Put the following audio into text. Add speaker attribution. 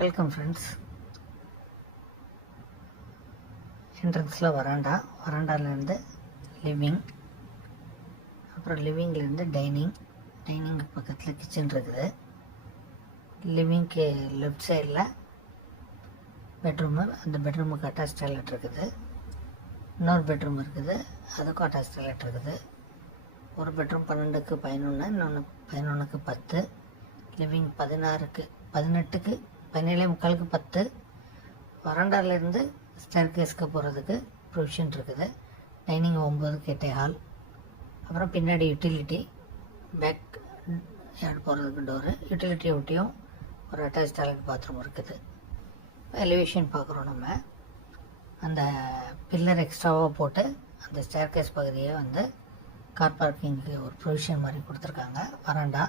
Speaker 1: Welcome friends என்ட்ரன்ஸில் வராண்டா? வராண்டாலேருந்து living அப்புறம் லிவிங்லேருந்து டைனிங் டைனிங் பக்கத்தில் கிச்சன் இருக்குது. லிவிங்க்கு லெஃப்ட் சைடில் பெட்ரூமு அந்த பெட்ரூமுக்கு அட்டாச் டாய்லெட் இருக்குது. இன்னொரு பெட்ரூம் இருக்குது. அதுக்கும் அட்டாச் டாய்லெட் இருக்குது. ஒரு பெட்ரூம் பன்னெண்டுக்கு பதினொன்று இன்னொன்று பதினொன்றுக்கு பத்து. லிவிங் பதினாறுக்கு பதினெட்டுக்கு பதினேழே முக்காலுக்கு பத்து. வராண்டாலேருந்து ஸ்டேர் கேஸ்க்கு போகிறதுக்கு ப்ரொவிஷன் இருக்குது. டைனிங் ஒம்பது எட்டே ஹால் அப்புறம் பின்னாடி யூட்டிலிட்டி பேக் யார்டு போகிறதுக்கு டோரு யூட்டிலிட்டியை ஒட்டியும் ஒரு அட்டாச் டாய்லெட் பாத்ரூம் இருக்குது. எலிவேஷன் பார்க்குறோம் நம்ம. அந்த பில்லர் எக்ஸ்ட்ராவாக போட்டு அந்த ஸ்டேர்கேஸ் பகுதியை வந்து கார் பார்க்கிங்க்கு ஒரு ப்ரொவிஷன் மாதிரி கொடுத்துருக்காங்க. வராண்டா